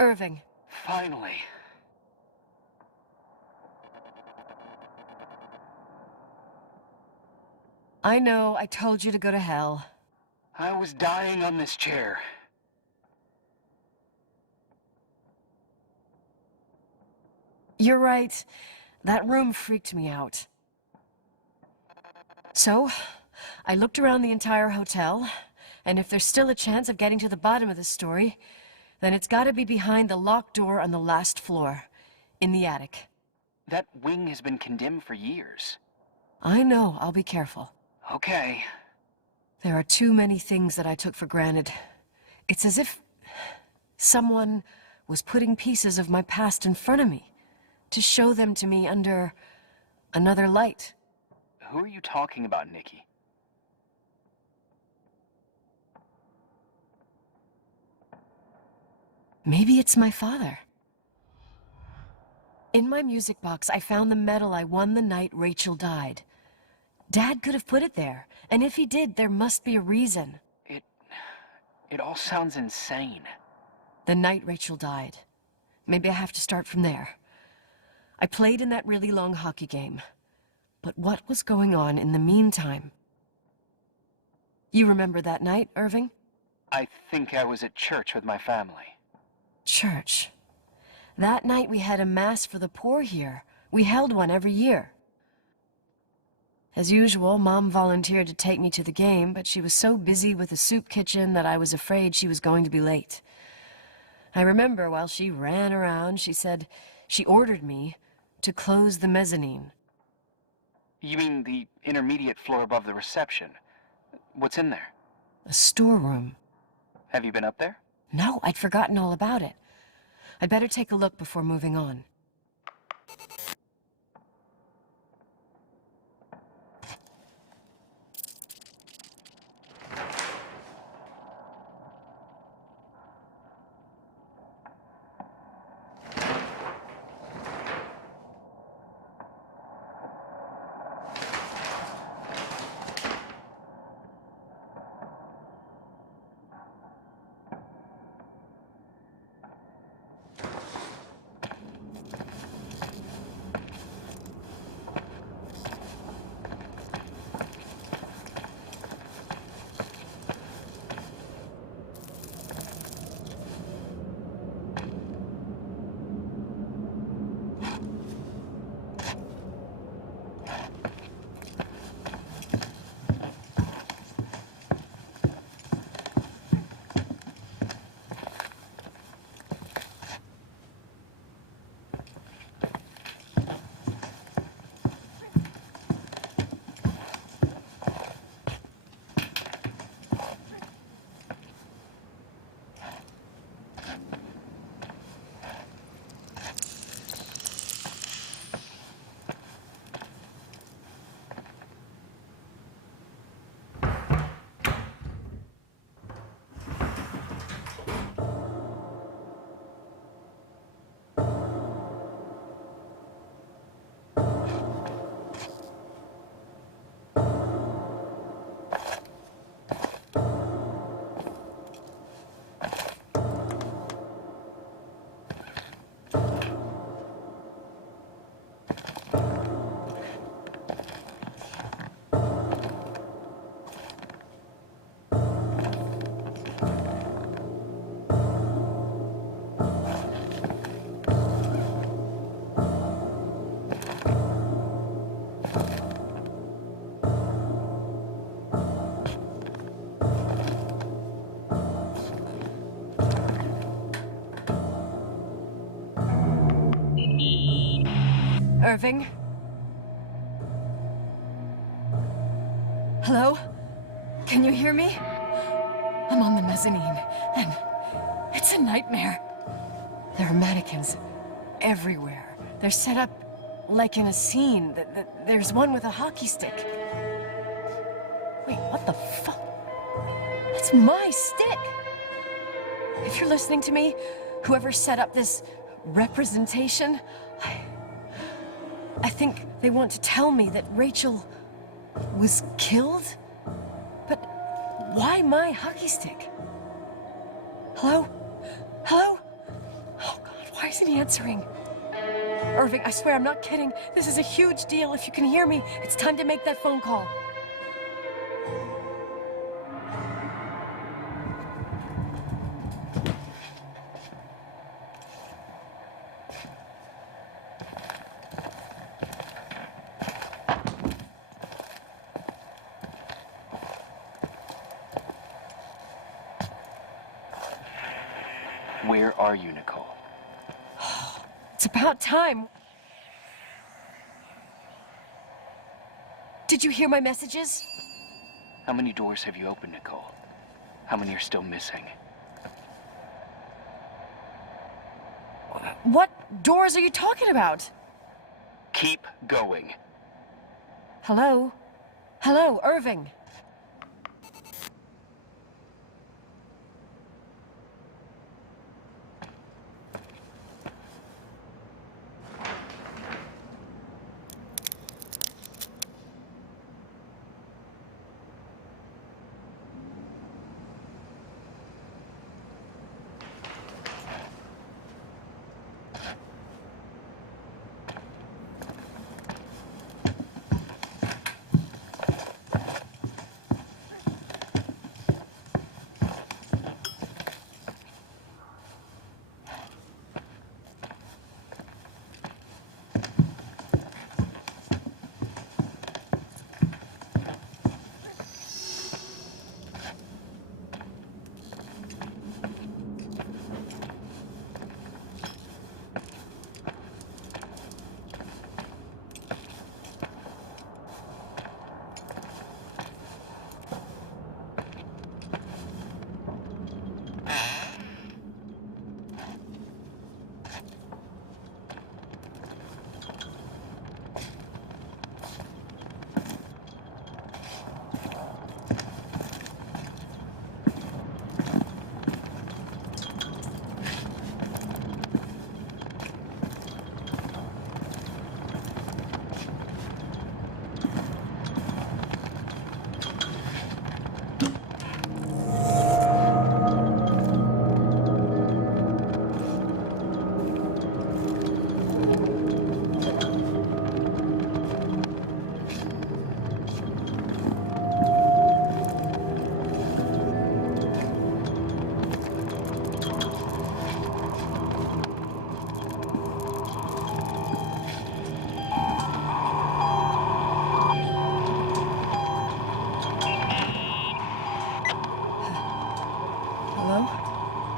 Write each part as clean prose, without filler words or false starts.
Irving. Finally. I know, I told you to go to hell. I was dying on this chair. You're right. That room freaked me out. So, I looked around the entire hotel, and if there's still a chance of getting to the bottom of this story, then it's gotta be behind the locked door on the last floor, in the attic. That wing has been condemned for years. I know, I'll be careful. Okay. There are too many things that I took for granted. It's as if someone was putting pieces of my past in front of me, to show them to me under another light. Who are you talking about, Nikki? Maybe it's my father. In my music box, I found the medal I won the night Рэйчел died. Dad could have put it there, and if he did, there must be a reason. It all sounds insane. The night Рэйчel died. Maybe I have to start from there. I played in that really long hockey game. But what was going on in the meantime? You remember that night, Irving? I think I was at church with my family. Church. That night we had a mass for the poor here. We held one every year. As usual, Mom volunteered to take me to the game, but she was so busy with the soup kitchen that I was afraid she was going to be late. I remember while she ran around, she said she ordered me to close the mezzanine. You mean the intermediate floor above the reception? What's in there? A storeroom. Have you been up there? No, I'd forgotten all about it. I'd better take a look before moving on. Irving? Hello? Can you hear me? I'm on the mezzanine, and it's a nightmare. There are mannequins everywhere. They're set up like in a scene. There's one with a hockey stick. Wait, what the fuck? That's my stick! If you're listening to me, whoever set up this representation, I think they want to tell me that Рэйчел was killed? But why my hockey stick? Hello? Hello? isn't he answering? Irving, I swear I'm not kidding. This is a huge deal. If you can hear me, it's time to make that phone call. Where are you, Nicole? It's about time. Did you hear my messages? How many doors have you opened, Nicole? How many are still missing? What doors are you talking about? Keep going. Hello? Hello, Irving.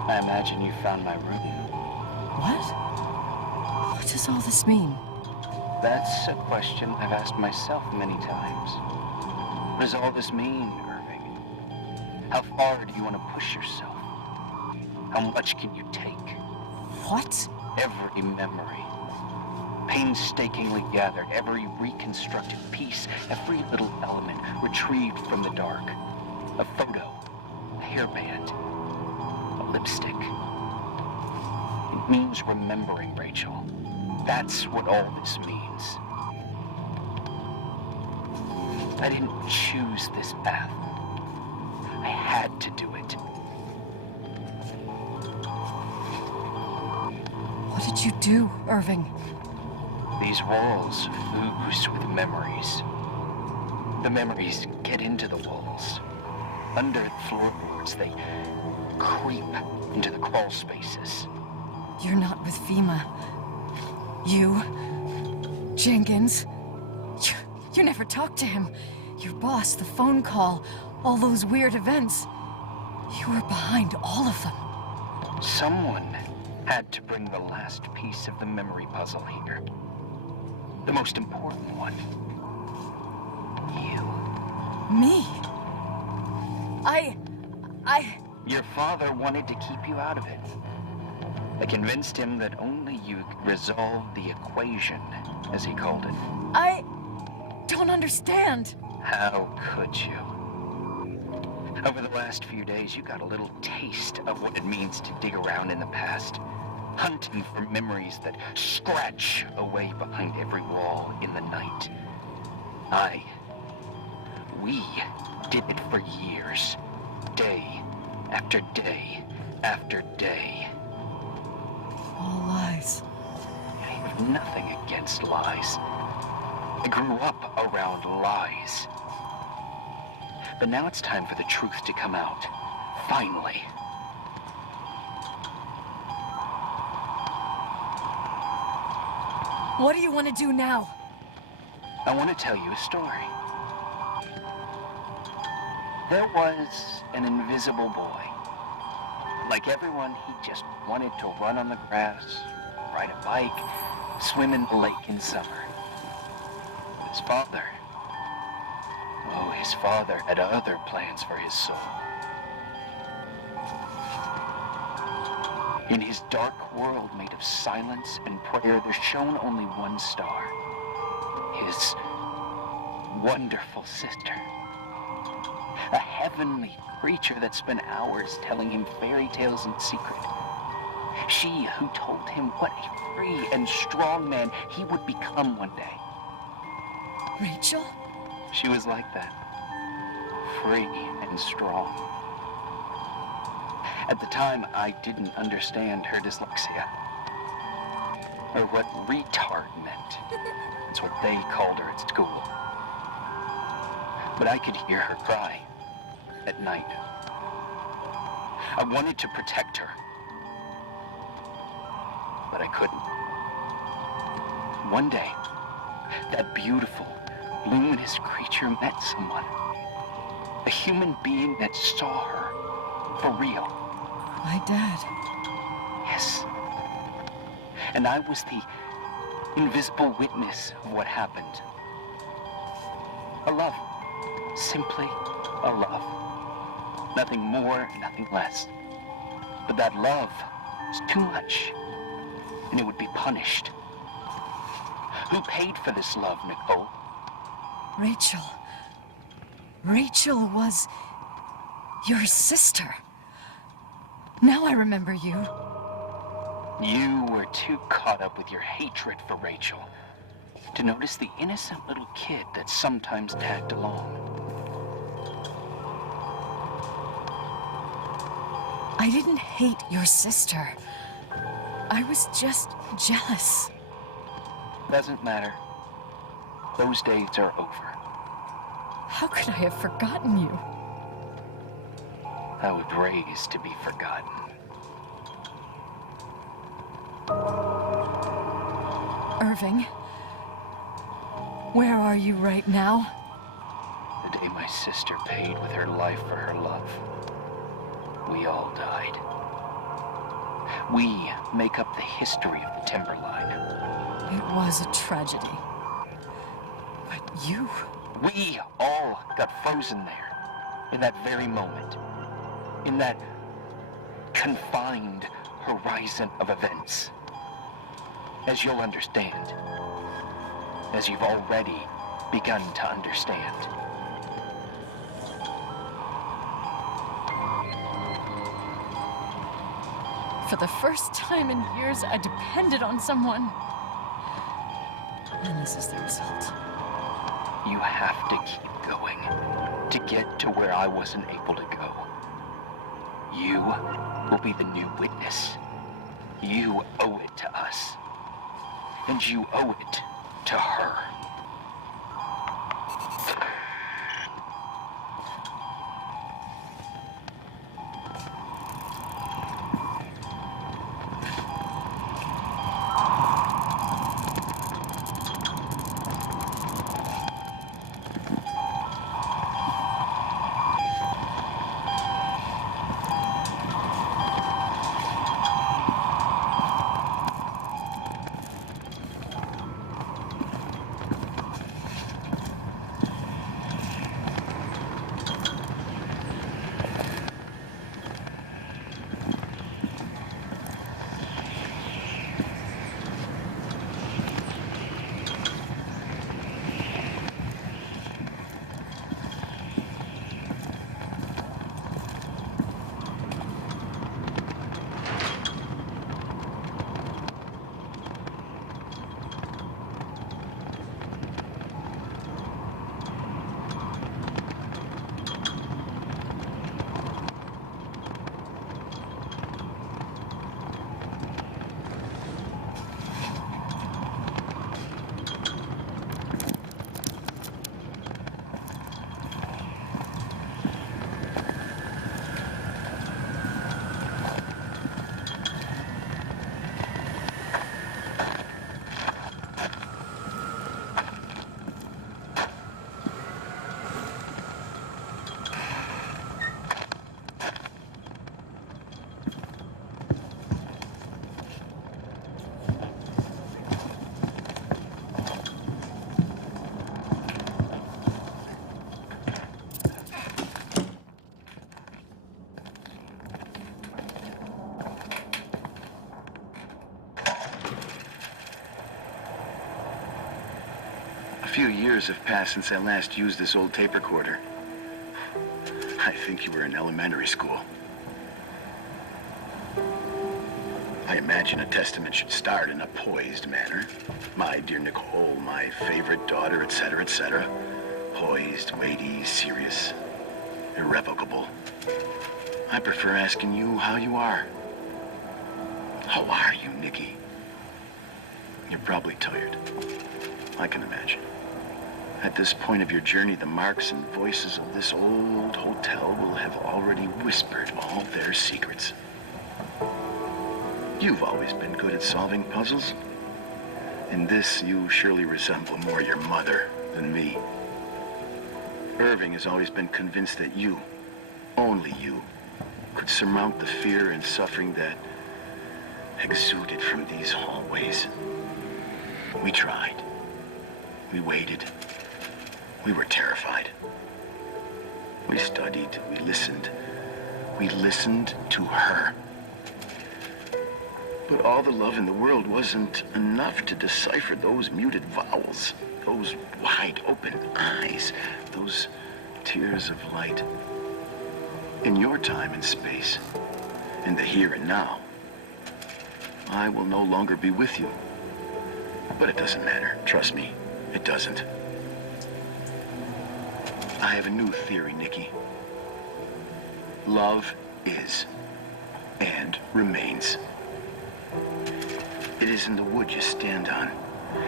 I imagine you found my room. What does all this mean? That's a question I've asked myself many times. What does all this mean, Irving? How far do you want to push yourself? How much can you take? What? Every memory, painstakingly gathered, every reconstructed piece, every little element retrieved from the dark. A photo, a hairband, a lipstick. It means remembering, Räйчел. That's what all this means. I didn't choose this path. I had to do it. What did you do, Irving? These walls ooze with memories. The memories get into the walls. Under the floorboards, they creep into the crawl spaces. You're not with FEMA. You, Jenkins, you never talked to him. Your boss, the phone call, all those weird events. You were behind all of them. Someone had to bring the last piece of the memory puzzle here. The most important one. You. Me? Your father wanted to keep you out of it. I convinced him that only you could resolve the equation, as he called it. I don't understand. How could you? Over the last few days, you got a little taste of what it means to dig around in the past, hunting for memories that scratch away behind every wall in the night. We did it for years, day after day after day. All lies. I have nothing against lies. I grew up around lies. But now it's time for the truth to come out. Finally. What do you want to do now? I want to tell you a story. There was an invisible boy. Like everyone, he just wanted to run on the grass, ride a bike, swim in the lake in summer. But his father had other plans for his soul. In his dark world made of silence and prayer, there shone only one star. His wonderful sister. A heavenly creature that spent hours telling him fairy tales in secret. She who told him what a free and strong man he would become one day. Рэйчел? She was like that. Free and strong. At the time, I didn't understand her dyslexia. Or what retard meant. That's what they called her at school. But I could hear her cry at night. I wanted to protect her. But I couldn't. One day, that beautiful, luminous creature met someone. A human being that saw her for real. My dad. Yes. And I was the invisible witness of what happened. A love. Simply a love. Nothing more, nothing less. But that love was too much, and it would be punished. Who paid for this love, Nicole? Рэйчел. Рэйчel was your sister. Now I remember you. You were too caught up with your hatred for Рэйчel to notice the innocent little kid that sometimes tagged along. I didn't hate your sister. I was just jealous. Doesn't matter. Those days are over. How could I have forgotten you? I was raised to be forgotten. Irving, where are you right now? The day my sister paid with her life for her love, we all died. We make up the history of the Timberline. It was a tragedy. But you... We all got frozen there, in that very moment. In that confined horizon of events. As you'll understand. As you've already begun to understand. For the first time in years, I depended on someone. And this is the result. You have to keep going to get to where I wasn't able to go. You will be the new witness. You owe it to us. And you owe it to her. few years have passed since I last used this old tape recorder. I think you were in elementary school. I imagine a testament should start in a poised manner. My dear Nicole, my favorite daughter, etc., etc. Poised, weighty, serious, irrevocable. I prefer asking you how you are. How are you, Nikki? You're probably tired. I can imagine. At this point of your journey, the marks and voices of this old hotel will have already whispered all their secrets. You've always been good at solving puzzles. In this, you surely resemble more your mother than me. Irving has always been convinced that you, only you, could surmount the fear and suffering that exuded from these hallways. We tried. We waited. We were terrified. We studied. We listened. We listened to her. But all the love in the world wasn't enough to decipher those muted vowels, those wide open eyes, those tears of light. In your time and space, in the here and now, I will no longer be with you. But it doesn't matter. Trust me, it doesn't. I have a new theory, Nikki. Love is and remains. It is in the wood you stand on,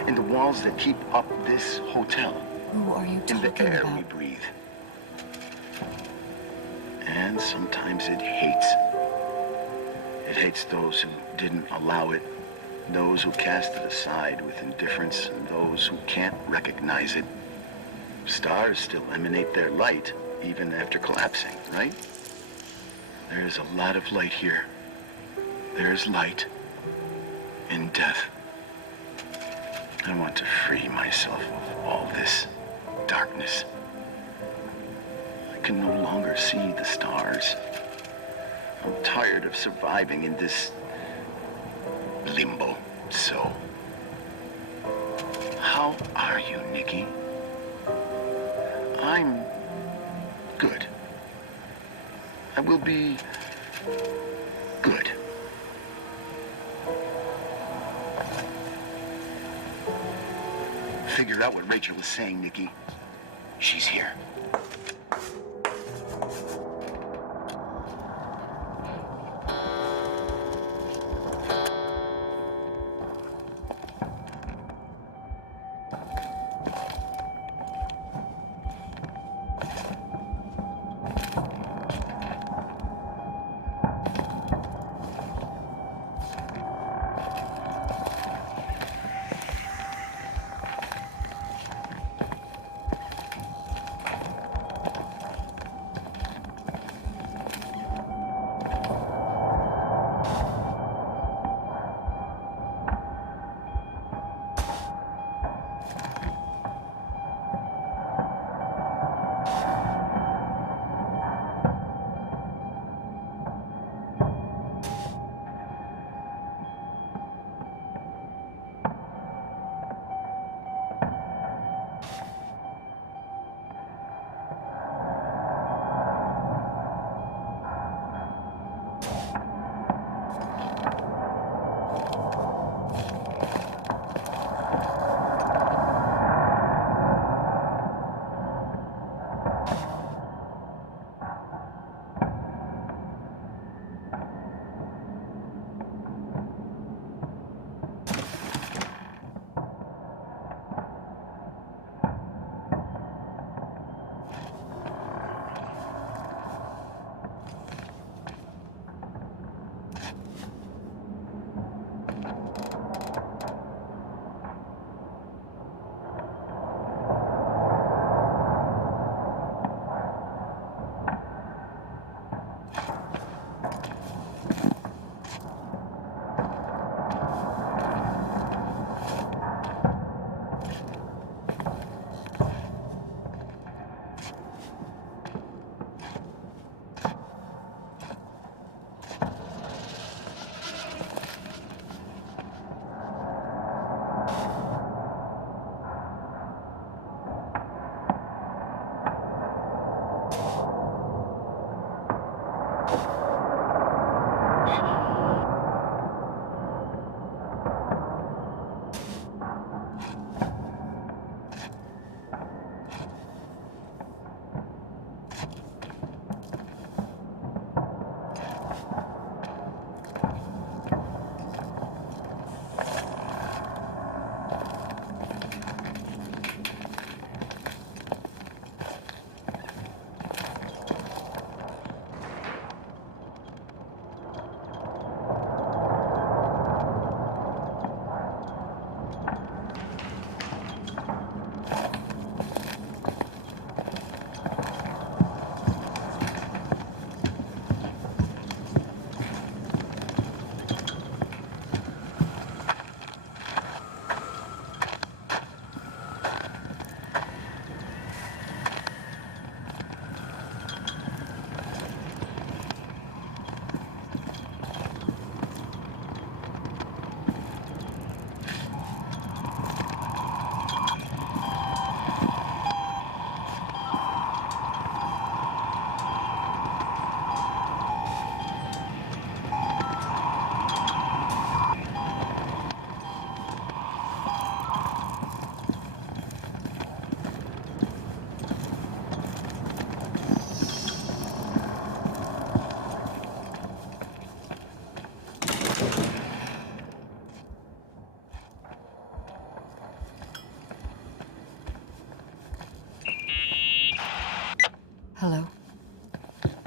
in the walls that keep up this hotel, Who are you in the talking air about? we breathe. And sometimes it hates. It hates those who didn't allow it, those who cast it aside with indifference, and those who can't recognize it. Stars still emanate their light, even after collapsing, right? There's a lot of light here. There's light in death. I want to free myself of all this darkness. I can no longer see the stars. I'm tired of surviving in this limbo. So, how are you, Nikki? I'm good. I will be good. Figure out what Рэйчел is saying, Nikki. She's here.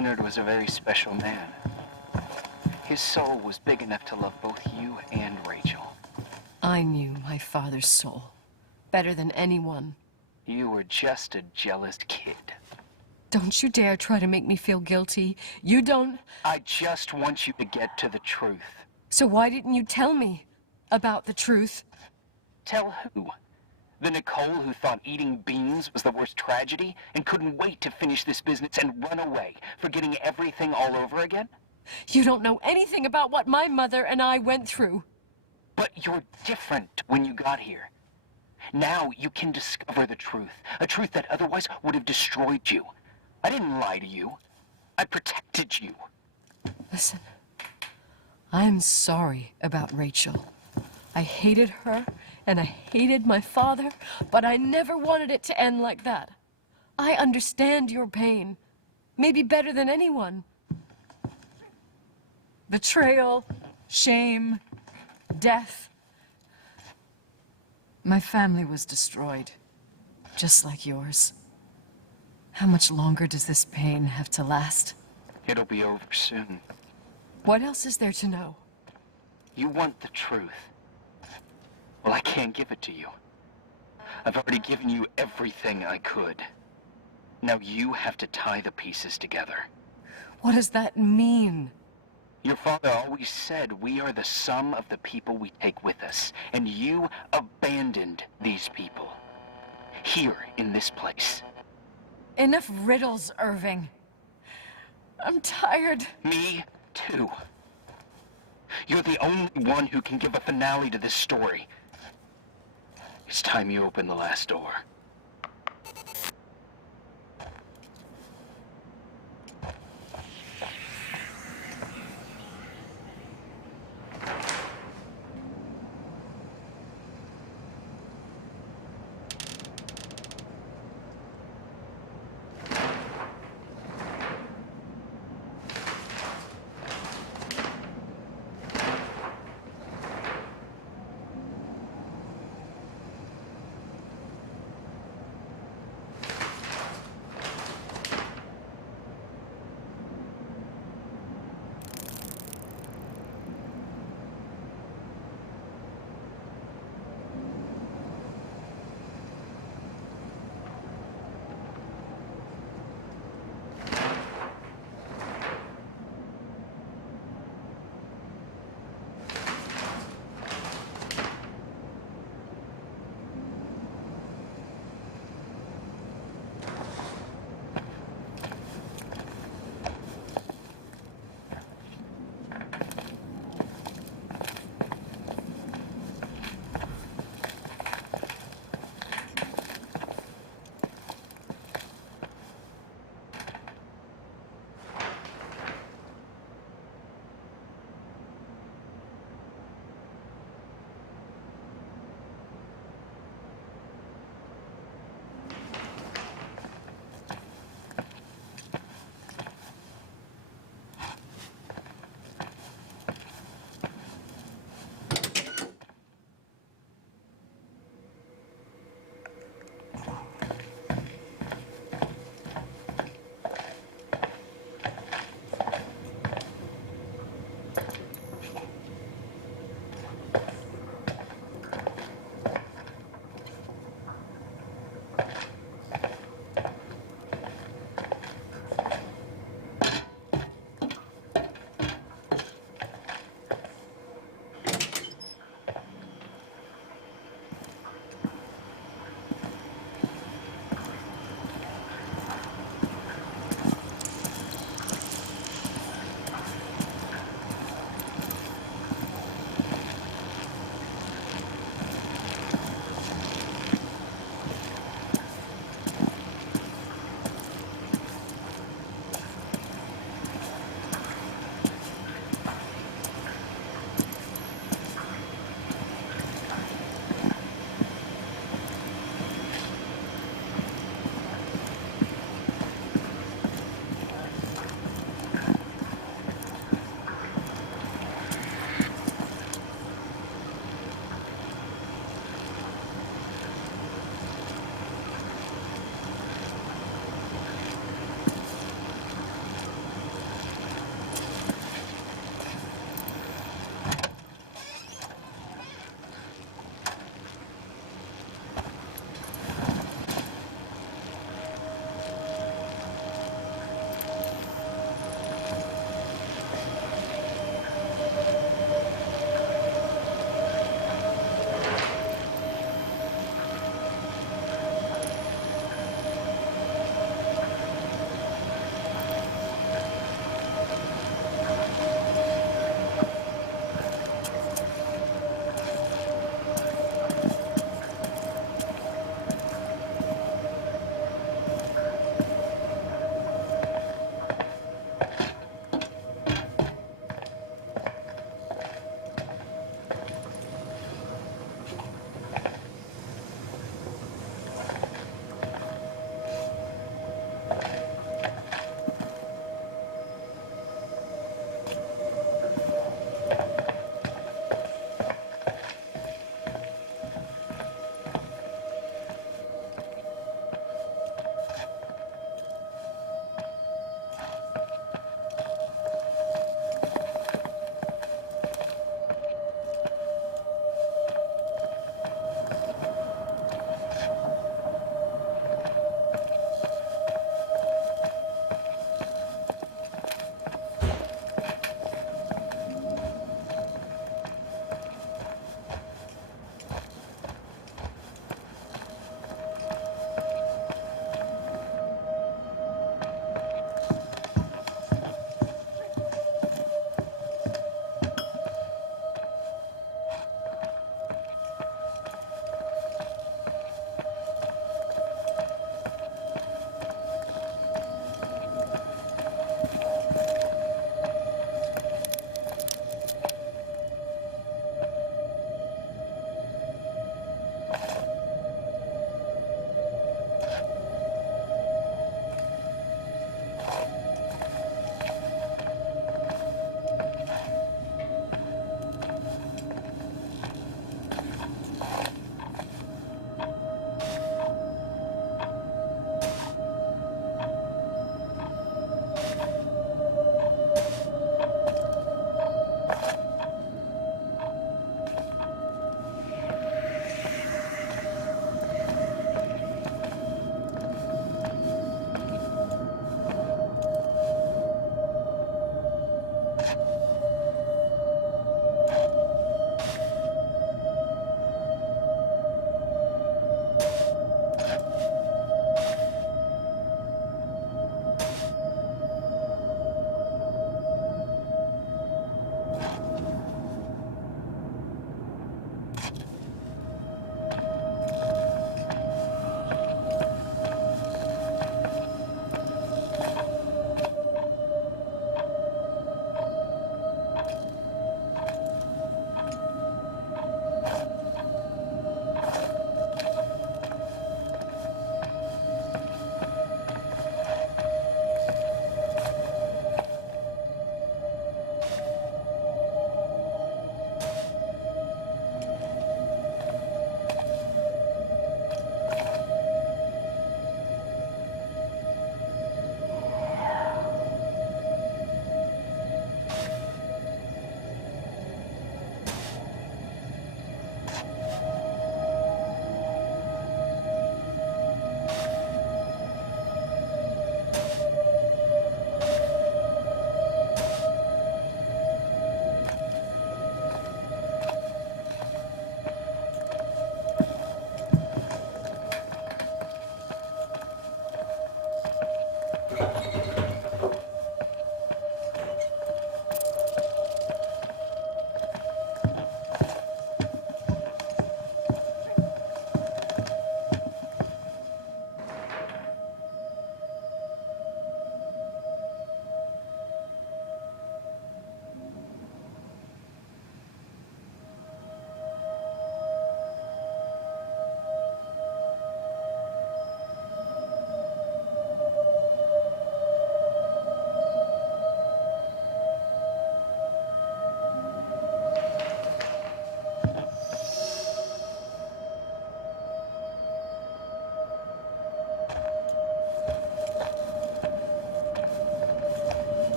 Leonard was a very special man. His soul was big enough to love both you and Рэйчел. I knew my father's soul better than anyone. You were just a jealous kid. Don't you dare try to make me feel guilty. You don't... I just want you to get to the truth. So why didn't you tell me about the truth? Tell who? The Nicole who thought eating beans was the worst tragedy and couldn't wait to finish this business and run away, forgetting everything all over again? You don't know anything about what my mother and I went through. But you're different when you got here. Now you can discover the truth, a truth that otherwise would have destroyed you. I didn't lie to you. I protected you. Listen, I'm sorry about Рэйчел. I hated her, and I hated my father, but I never wanted it to end like that. I understand your pain, maybe better than anyone. Betrayal, shame, death. My family was destroyed, just like yours. How much longer does this pain have to last? It'll be over soon. What else is there to know? You want the truth. Well, I can't give it to you. I've already given you everything I could. Now you have to tie the pieces together. What does that mean? Your father always said we are the sum of the people we take with us, and you abandoned these people. Here, in this place. Enough riddles, Irving. I'm tired. Me, too. You're the only one who can give a finale to this story. It's time you open the last door.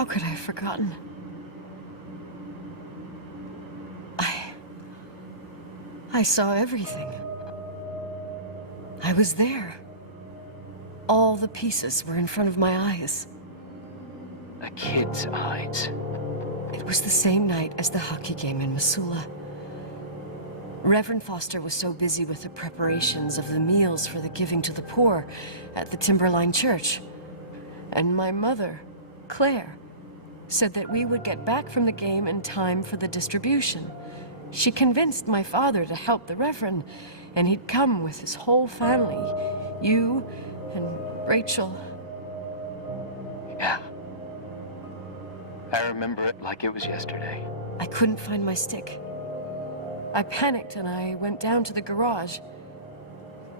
How could I have forgotten? I saw everything. I was there. All the pieces were in front of my eyes. A kid's eyes. It was the same night as the hockey game in Missoula. Reverend Foster was so busy with the preparations of the meals for the giving to the poor at the Timberline Church. And my mother, Claire, said that we would get back from the game in time for the distribution. She convinced my father to help the Reverend, and he'd come with his whole family. You and Рэйчел. Yeah. I remember it like it was yesterday. I couldn't find my stick. I panicked and I went down to the garage.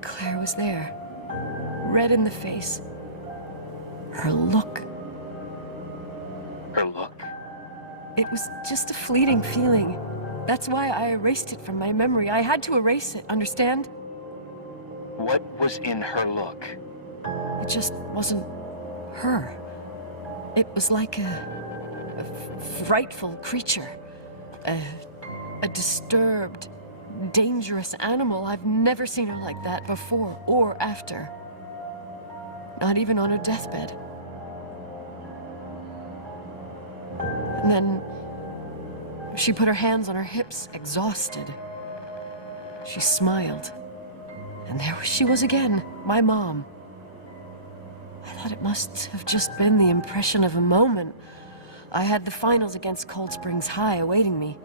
Claire was there, red in the face. Her look. Her look? It was just a fleeting feeling. That's why I erased it from my memory. I had to erase it, understand? What was in her look? It just wasn't her. It was like a frightful creature. A disturbed, dangerous animal. I've never seen her like that before or after. Not even on her deathbed. And then she put her hands on her hips, exhausted. She smiled. And there she was again, my mom. I thought it must have just been the impression of a moment. I had the finals against Cold Springs High awaiting me.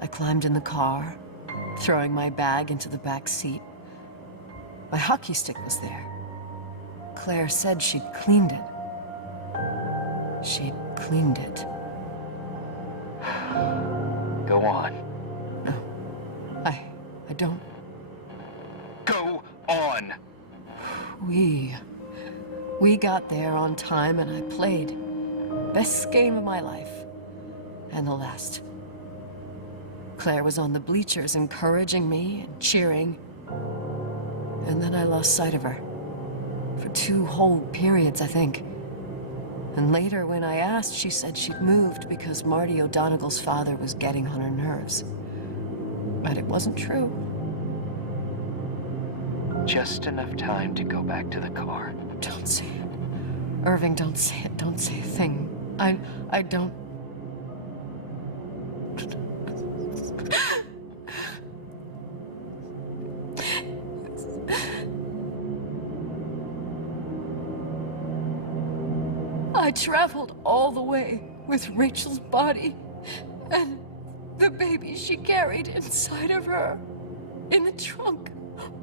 I climbed in the car, throwing my bag into the back seat. My hockey stick was there. Claire said she'd cleaned it. She'd cleaned it. Go on. No, I don't. Go on! We got there on time and I played. Best game of my life. And the last. Claire was on the bleachers encouraging me and cheering. And then I lost sight of her. For 2 whole periods, I think. And later, when I asked, she said she'd moved because Marty O'Donegal's father was getting on her nerves. But it wasn't true. Just enough time to go back to the car. Don't say it. Irving, don't say it. Don't say a thing. I don't... I traveled all the way with Räйchel's body and the baby she carried inside of her in the trunk,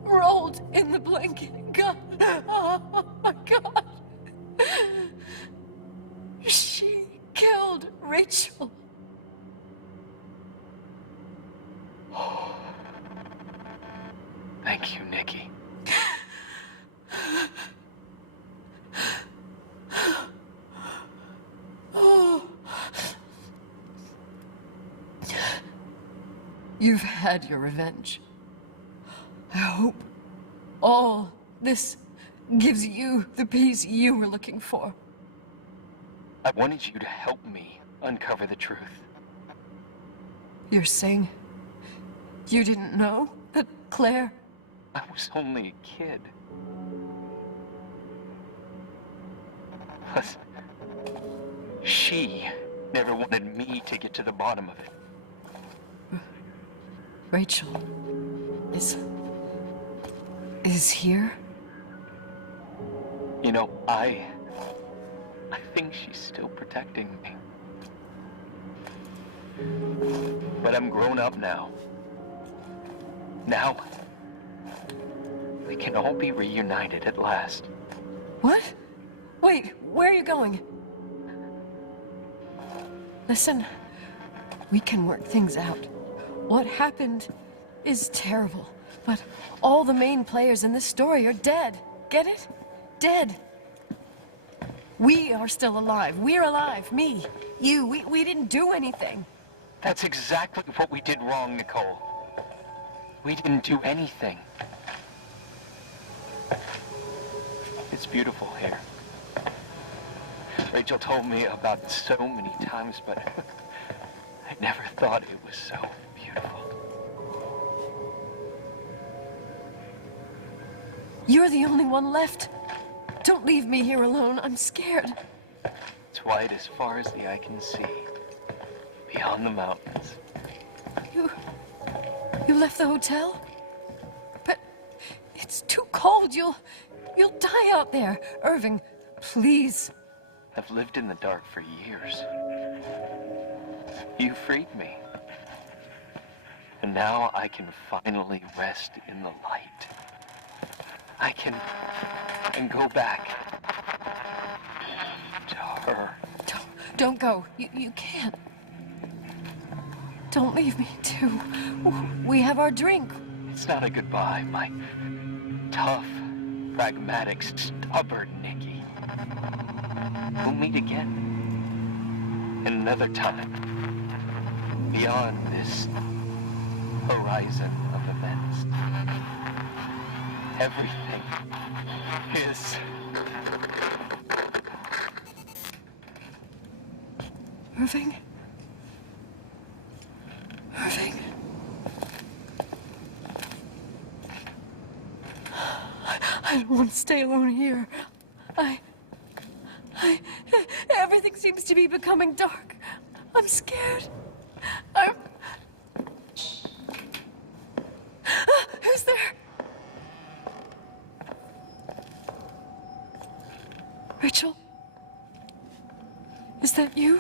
rolled in the blanket. God, oh my God. She killed Räйchel. Thank you, Nikki. You've had your revenge. I hope all this gives you the peace you were looking for. I wanted you to help me uncover the truth. You're saying you didn't know that Claire... I was only a kid. Plus, she never wanted me to get to the bottom of it. Räйchel is here? You know, I think she's still protecting me. But I'm grown up now. Now, we can all be reunited at last. What? Wait, where are you going? Listen, we can work things out. What happened is terrible, but all the main players in this story are dead. Get it? Dead. We are still alive. We're alive. Me, you, we didn't do anything. That's exactly what we did wrong, Nicole. We didn't do anything. It's beautiful here. Räйčel told me about so many times, but I never thought it was so beautiful. You're the only one left. Don't leave me here alone. I'm scared. It's white as far as the eye can see, beyond the mountains. You left the hotel? But it's too cold. You'll die out there. Irving, please. I've lived in the dark for years. You freed me. And now I can finally rest in the light. I can go back to her. Don't go. You can't. Don't leave me, too. We have our drink. It's not a goodbye, my tough, pragmatic, stubborn Nikki. We'll meet again. In another time. Beyond this horizon of events. Everything is... Irving? Irving? I don't want to stay alone here. Everything seems to be becoming dark. I'm scared. Who's there? Räйčel? Is that you?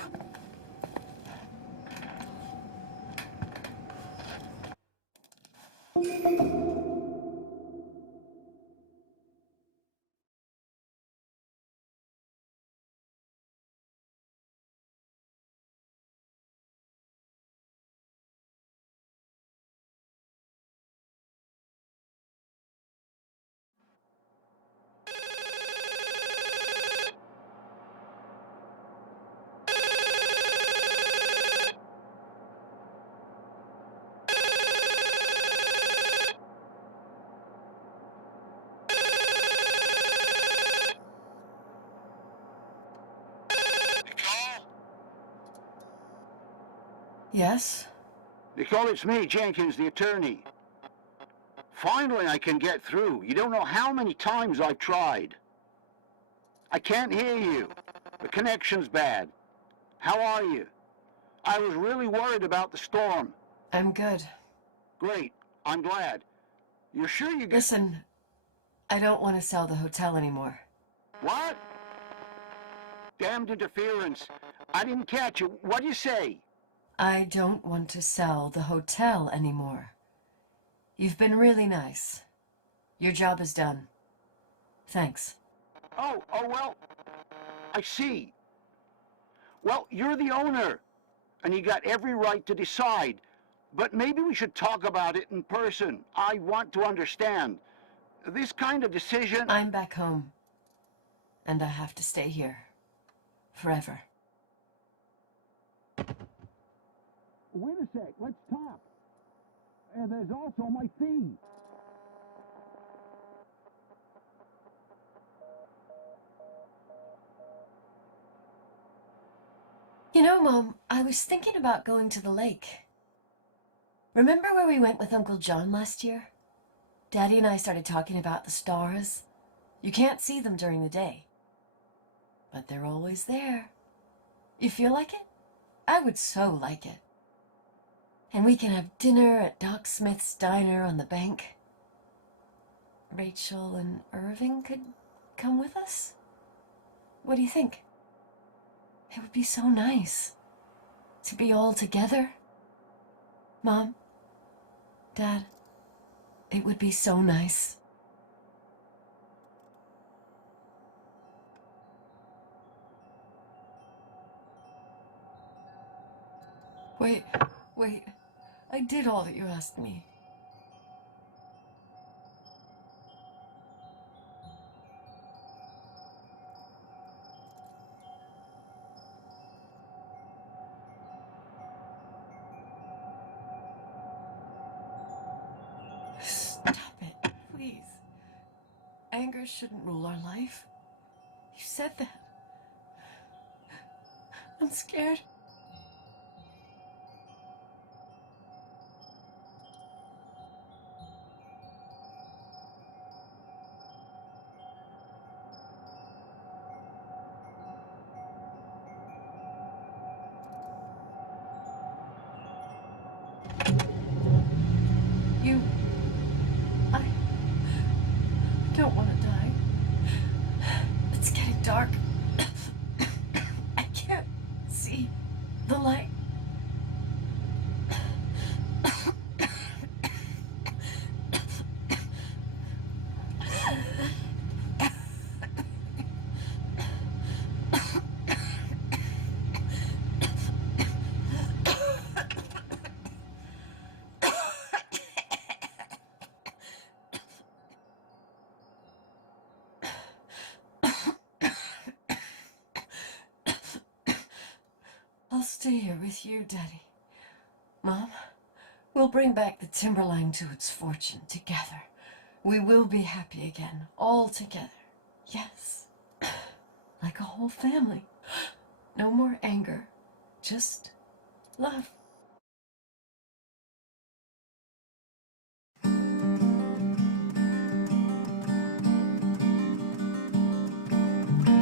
Yes? Nicole, it's me, Jenkins, the attorney. Finally, I can get through. You don't know how many times I've tried. I can't hear you. The connection's bad. How are you? I was really worried about the storm. I'm good. Great. I'm glad. You're sure you get... Listen, I don't want to sell the hotel anymore. What? Damned interference. I didn't catch you. What'd you say? I don't want to sell the hotel anymore. You've been really nice. Your job is done. Thanks. Oh, well, I see. Well, you're the owner, and you got every right to decide. But maybe we should talk about it in person. I want to understand. This kind of decision... I'm back home, and I have to stay here. Forever. Wait a sec, let's talk. And there's also my fee. You know, Mom, I was thinking about going to the lake. Remember where we went with Uncle John last year? Daddy and I started talking about the stars. You can't see them during the day, but they're always there. You feel like it? I would so like it. And we can have dinner at Doc Smith's diner on the bank. Räйčel and Irving could come with us? What do you think? It would be so nice to be all together. Mom, Dad, it would be so nice. Wait. I did all that you asked me. Stop it, please. Anger shouldn't rule our life. You said that. I'm scared. I don't want to die. It's getting dark. I can't see the light. I'll stay here with you, Daddy. Mom, we'll bring back the timberline to its fortune together. We will be happy again, all together. Yes. Like a whole family. No more anger, just love.